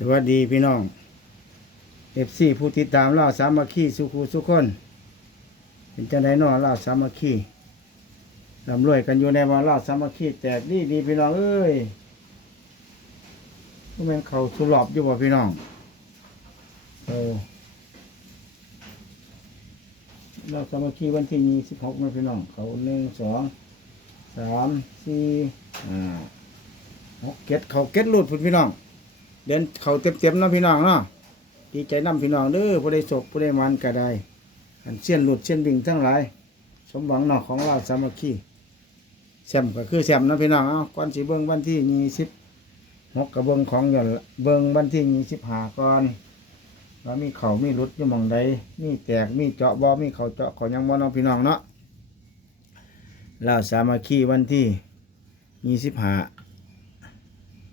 สวัสดีพี่น้องเอฟซีผู้ติดตามเล่าสามัคคีสุขูสุขคน เป็นจังไดน้อเล่าสามัคคีลำรวยกันอยู่ในวันเล่าสามัคคีแต่ดีดีพี่น้องเอ้ยพวกม่นเขาสุรอบอยู่บ่พี่น้องโอ้เล่าสามัคคีวันที่ยี่สิบหกนะพี่น้อง เขาหนึ่งสองสามสี่ห้าหกเก็ดเขาเก็ดรูดพุ่นพี่น้อง เดินเขาเต็มๆนะพี่น้องเนาะดีใจน้ำพี่น้องเด้อผู้ใดศกผู้ใดมันก็ได้อันเสี้ยนหลุดเสี้ยนวิ่งทั้งหลายสมหวังเนาะของเราสามัคคีแซมก็คือแซมนาะพี่น้องเอาก่อนสิเบิ่งวันที่ยี่สิบหกกับเบิ่งของหย่อนเบิ่งวันที่ยี่สิบห้าก่อนว่ามีเขามีหลุดอยู่มองใดมีแตกมีเจาะบ่มีเขาเจาะเขายังบ่เนาะพี่น้องเนาะเราสามัคคีวันที่ยี่สิบห้า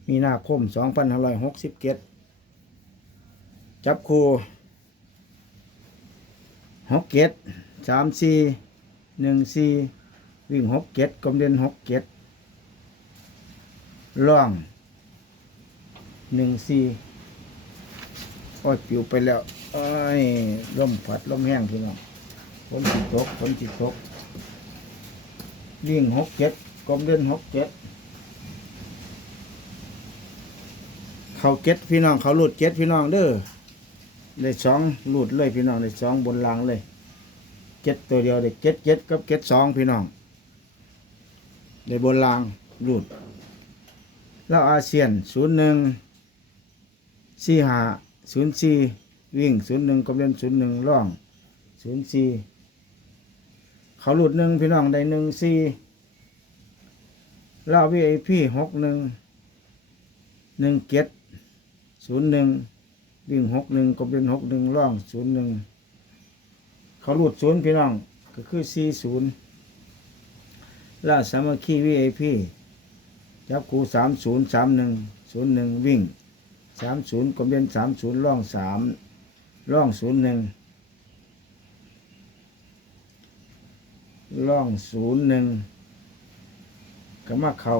มีนาคมสองพันห้าร้อยหกสิบเจ็ดจับคูหกเจ็ดสามสี่หนึ่งสี่วิ่งหกเจ็ดกลมเด่นหกเจ็ดล่องหนึ่งสี่โอ้ยปิวไปแล้วไอ้ยลมผัดลมแห้งพี่น้องฝนติดตกฝนติดตกวิ่งหกเจ็ดกลมเด่นหกเจ็ด เขาเก็ตพี่น้องเขาหลุดเก็ตพี่น้องเด้อเลยสองหลุดเลยพี่น้องเลยสองบนลังเลยเก็ตตัวเดียวเลยเก็ตเก็ตกับเก็ตสองพี่น้องเลยบนลังหลุดแล้วอาเซียนศูนย์หนึ่งสี่หาศูนย์สี่วิ่งศูนย์หนึ่งกำเล่นศูนย์หนึ่งร่องศูนย์สี่เขาหลุดหนึ่งพี่น้องได้หนึ่งสี่แล้ววีไอพีหกหนึ่งหนึ่งเก็ต ศูนย์หนึ่งวิ่งหกหนึ่งก็เป็นหกหนึ่งร่องศูนย์หนึ่งเขาหลุดศูนย์พี่น้องก็คือสี่ศูนย์ล่าสามัคคีวีไอพีจับคูสามศูนย์สามหนึ่งศูนย์หนึ่งวิ่งสามศูนย์ก็เป็นสามศูนย์ร่องสามร่องศูนย์หนึ่งร่องศูนย์หนึ่งก็มาเขา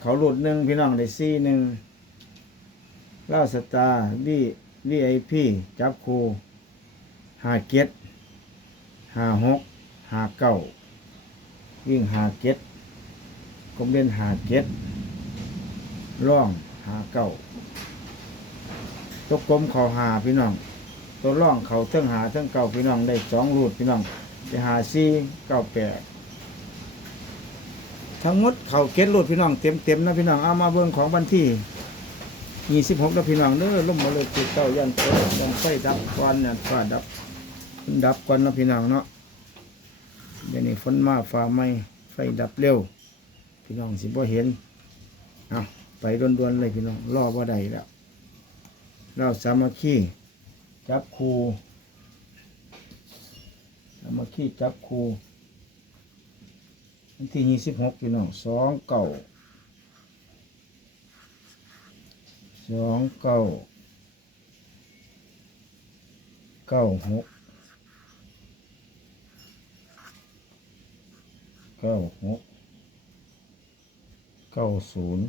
เขาหลุดหนึ่งพี่น้องได้สี่หนึ่ง ล่าสตาร์วีวีไอพีจับคูหาเก็ดหาหกหาเก้าวิ่งหาเก็ดกลมเล่นหาเก็ดร่องหาเก้าตัวกลมเขาหาพี่น้อง ตัวร่องเขาเทิงหาเทิงเก้าพี่น้องได้สองรูดพี่น้องไปหาซีเก้าแปดทั้งหมดเขาเก็ดรูดพี่น้องเต็มเต็มๆนะพี่น้องเอามาเบิ่งของวันที่ ยี่สิบหกแล้วพี่น้องเด้อล่มมาเลยติดเต้ายันเต้ายันไฟดับควันยันฟ้าดับดับควันนะพี่น้องเนาะเดี๋ยวนี้ฝนมาฟ้าไหมไฟดับเร็ว พี่น้องสิบ่เห็นเอาไปด่วนๆเลยพี่น้องรอบ่ได้แล้วเราสามัคคีจับคูสามัคคีจับคูวันที่ยี่สิบหกพี่น้องสองเก่า สองเก้าเก้าหกเก้าหกเก้าศูนย์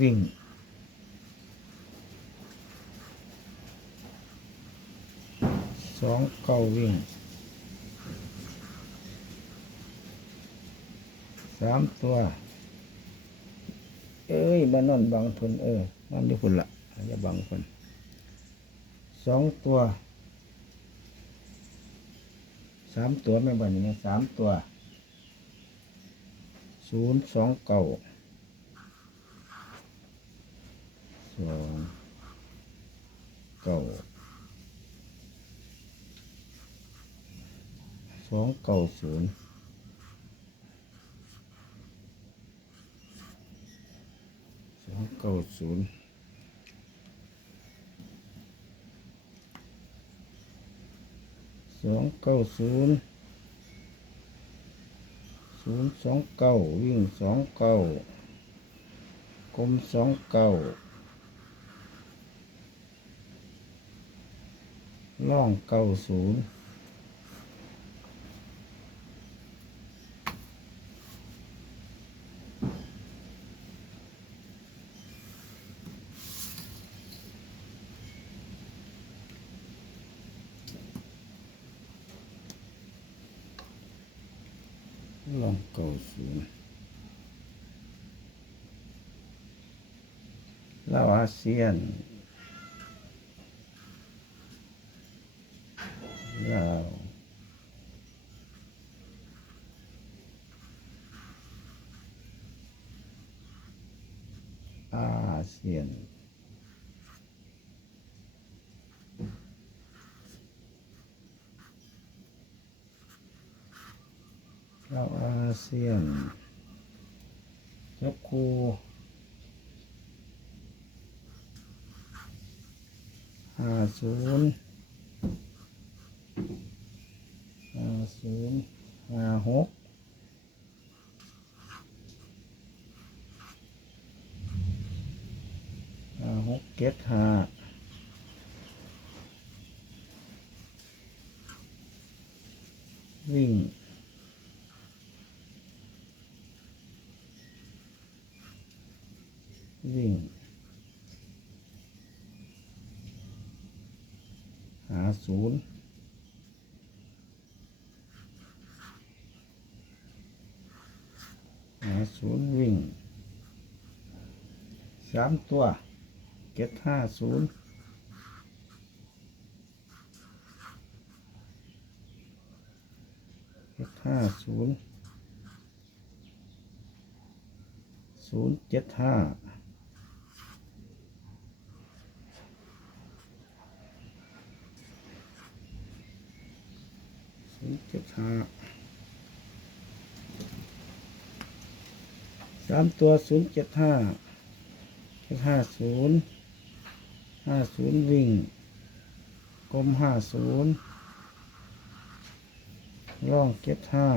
วิ่งสองเก้าวิ่งามตัว เอ้ยบ้านอนบางทนเออนั่นที่คุณละอย่าบังคนสองตัวสามตัวแม่บ้านนี้สามตัวศูนย์สองเก้าสองเก้าสองเก้าศูนย์ สองเก้าศูนย์สองเก้าศูนย์ศูนย์สองเก้าวิ่งสองเก้ากลมสองเก้าล่องเก้าศูนย์ ล องเก้าศูนย์ลาวอาเซียนลาวอาเซียน เราอา เซียนจับคูห้าศูนย์ห้าศูนย์ห้าหกห้าหกเจ็ดห้าวิ่ง วิ่ง หาศูนย์หา ศูนย์วิ่งสามตัวเก็ดห้าศูนย์เก็ดห้าศูนย์ศูนย์เจ็ดห้าศูนย์เจ็ดห้า สามตัวศูนย์เจ็ดห้าเจ็ดห้าศูนย์ห้าศูนย์วิ่ง กลมห้าศูนย์ร่องเจ็ดห้า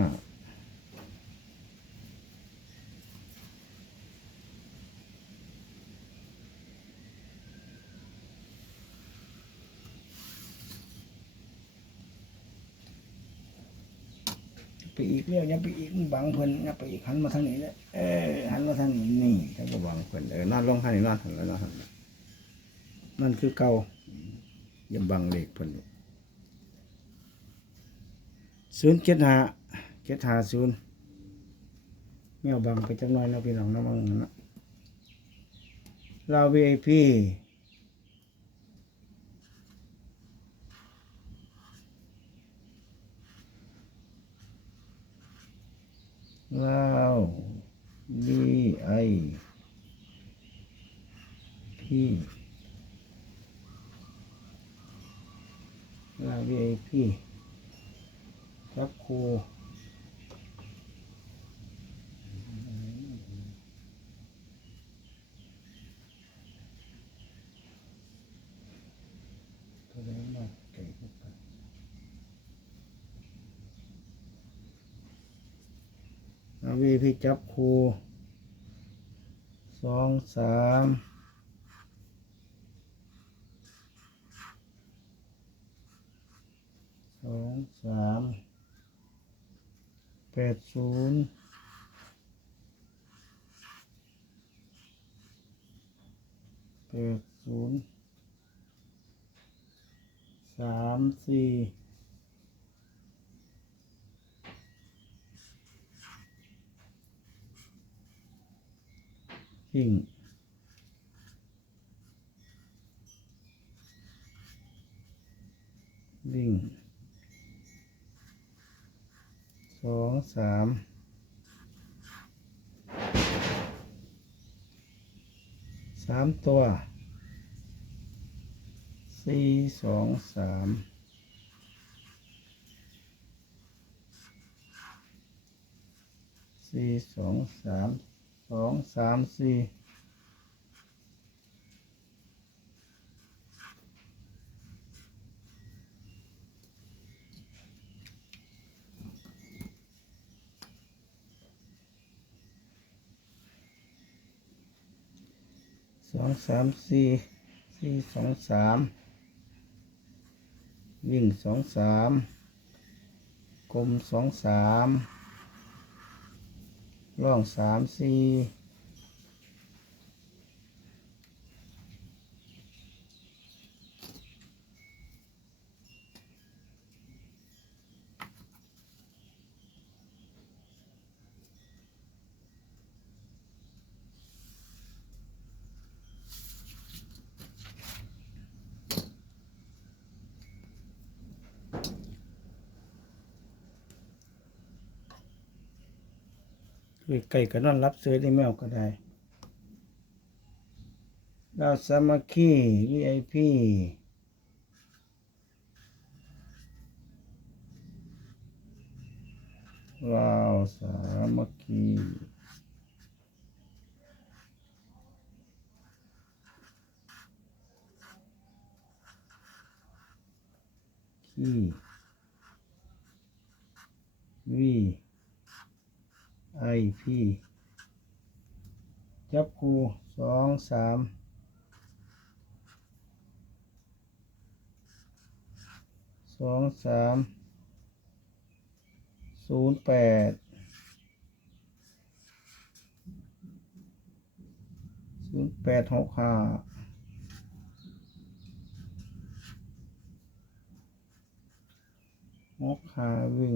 เรื่องยังไปอีกมันบังเพิ่นยังไปอีกหันมาทางนี้เลยเออหันมาทางนี้นี่แล้วก็บังเพิ่นเออนอนลงหันนี่นอนหันแล้วนอนหันมันคือเก่าอย่าบังเล็กเพิ่นศูนย์เจ็ดหาเจ็ดหาศูนย์แมวบังไปจังน้อยนะพี่น้องนะมังนะเราวีไอพี ลาววีไอพีลาววีไอพีครับครูตัวเล็กมากเก่งขึ้นไป พี่จับครูสองสามสองสามแปดศูนย์แปดศูนย์สามสี่ วิ่งวิ่งสองสามสามตัวสี่สองสามสี่สองสาม สองสามสี่สองสามสี่สี่สองสามวิ่งสองสามกลมสองสาม ร่องสามสี่ คือไก่ก็นอนรับเสือได้แมวก็ได้ดาวสามัคคี VIP ลาวสามัคคีคีวี ไอพีจับคูสองสามสองสามศูนย์แปดศูนย์แปดหกห้าหกห้าวิ่ง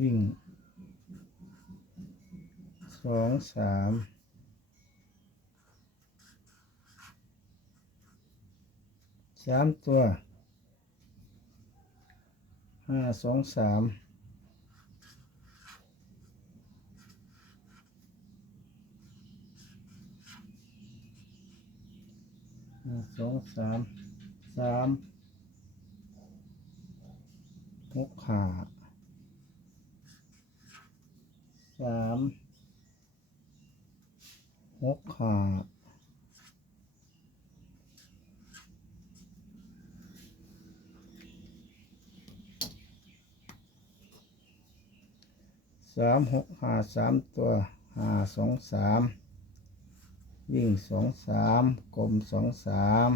วิ่งสองสามสามตัวห้าสองสามห้าสองสามสามหกห้า สามหกขาสามหกห้าสามตัวห้าสองสามวิ่งสองสามกลมสองสาม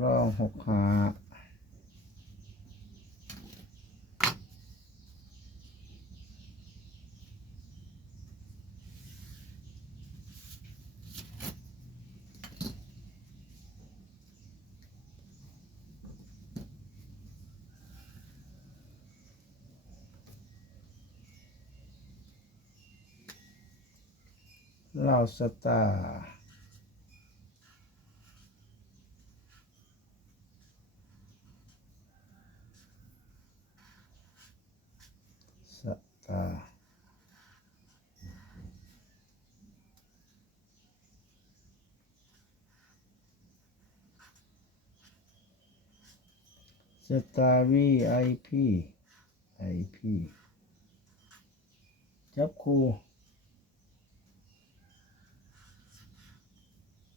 ล่องหกห้า ลาสตาร์สตาร์สตาร์วีไอพีไอพีจับคู่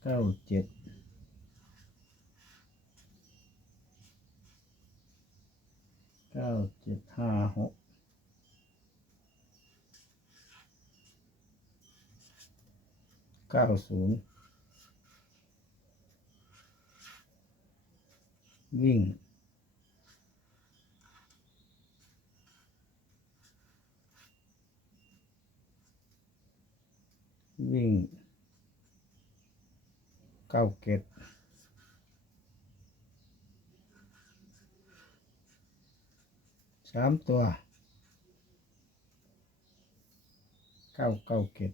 เก้าเจ็ดเก้าเจ็ดห้าหกเก้าศูนย์วิ่งวิ่ง เก้าเกตสามตัวเก้าเก้าเกต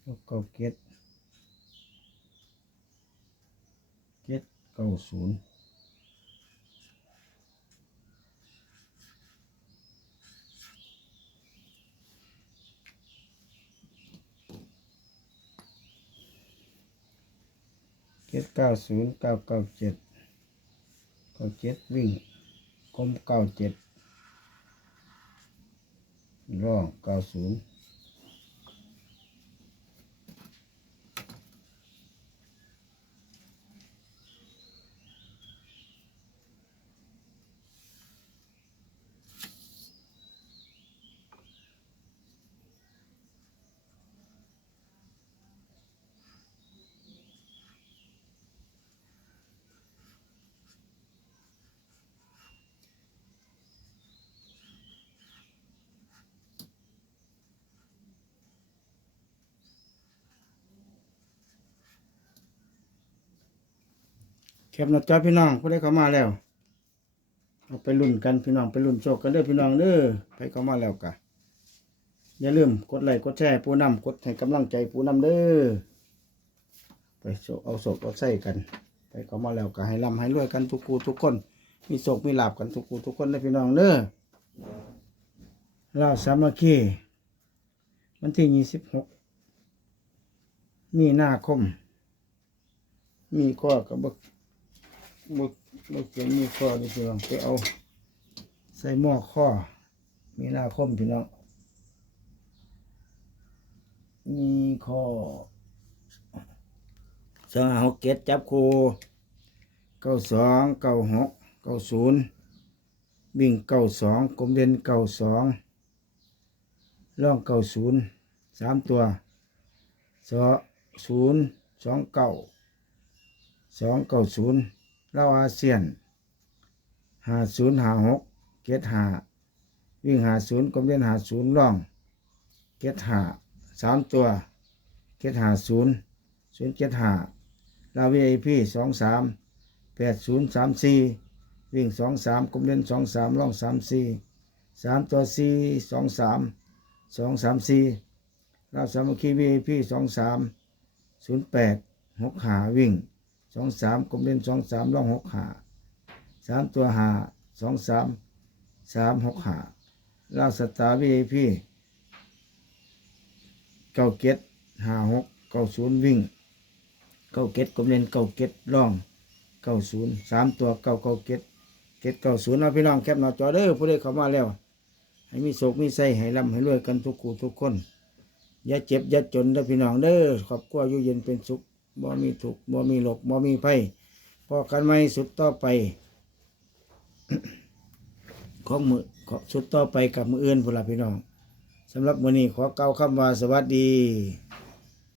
เก้าเก้าเกตเกตเก้าศูนย์ เก้าศูนย์เก้าเก้าเจ็ดเก้าเจ็ดวิ่งกลมเก้าเจ็ดร่องเก้าศูนย์ แคบหนัดจอพี่น้องผู้ใดเข้ามาแล้วเอาไปรุ่นกันพี่น้องไปรุ่นโชคกันเด้อพี่น้องเด้อไปเข้ามาแล้วกะอย่าลืมกดไลค์กดแชร์ปูนำกดให้กำลังใจปูนำเด้อไปโศกเอาโศกเอาใส่กันไปเข้ามาแล้วก็ให้ร่ำให้รวยกันทุกกูทุกคน มีโศกมีลาบกันทุกกูทุกคนนะพี่น้องเด้อเราสามัคคีวันที่ยี่สิบหกมีนาคม มีข้อกับบก บกบกเขียนมีข้อนี่พี่น้องไปเอา ใส่หม้อข้อ มีหน้าคมพี่น้องมีข้อสองหกเกตจับครูเก้าสองเก้าหกเก้าศูนย์วิ่งเก้าสองกลมเด่นเก้าสองล่องเก้าศูนย์สามตัวสอศูนย์สองเก้าสองเก้าศูนย์ เล่าอาเซียนหาศูนย์หาหกเกตหาวิ่งหาศูนย์กลมเด่นหาศูนย์ล่องเกตหาสามตัวเกตหาศูนย์ศูนย์เกตหาลาวีไอพีสองสามแปดศูนย์สามสี่วิ่งสองสามกลมเล่นสองสามล่องสามสี่สามตัวสี่สองสามสองสามสี่ลาสามัคคีวีไอพีสองสามศูนย์แปดหกหาวิ่ง สองสามกลมเล่นสองสามล่องหกหาสามตัวหาสองสามสามหกหาลาสตาร์วีไอพีเก้าเก็ดห้าหกเก้าศูนย์วิ่งเก้าเก็ดกลมเล่นเก้าเก็ดล่องเก้าศูนย์สามตัวเก้าเก้าเก็ดเก็ดเก้าศูนย์เอาพี่น้องแคปหน้าจอเด้อผู้ใดเข้ามาแล้ว ให้มีโศกมีไส้ให้ร่ำให้รวยกันทุกคู่ทุกคน อย่าเจ็บ อย่าจนเด้อพี่น้องเด้อครอบครัวอยู่เย็นเป็นสุข บ่มีถูกบ่มีหลบบ่มีไพ่พอกันไม่สุดต่อไป ของมือขอสุดต่อไปกับมืออื่นพุ่นละพี่น้องสำหรับวันนี้ขอเกล่าคำว่าสวัสดี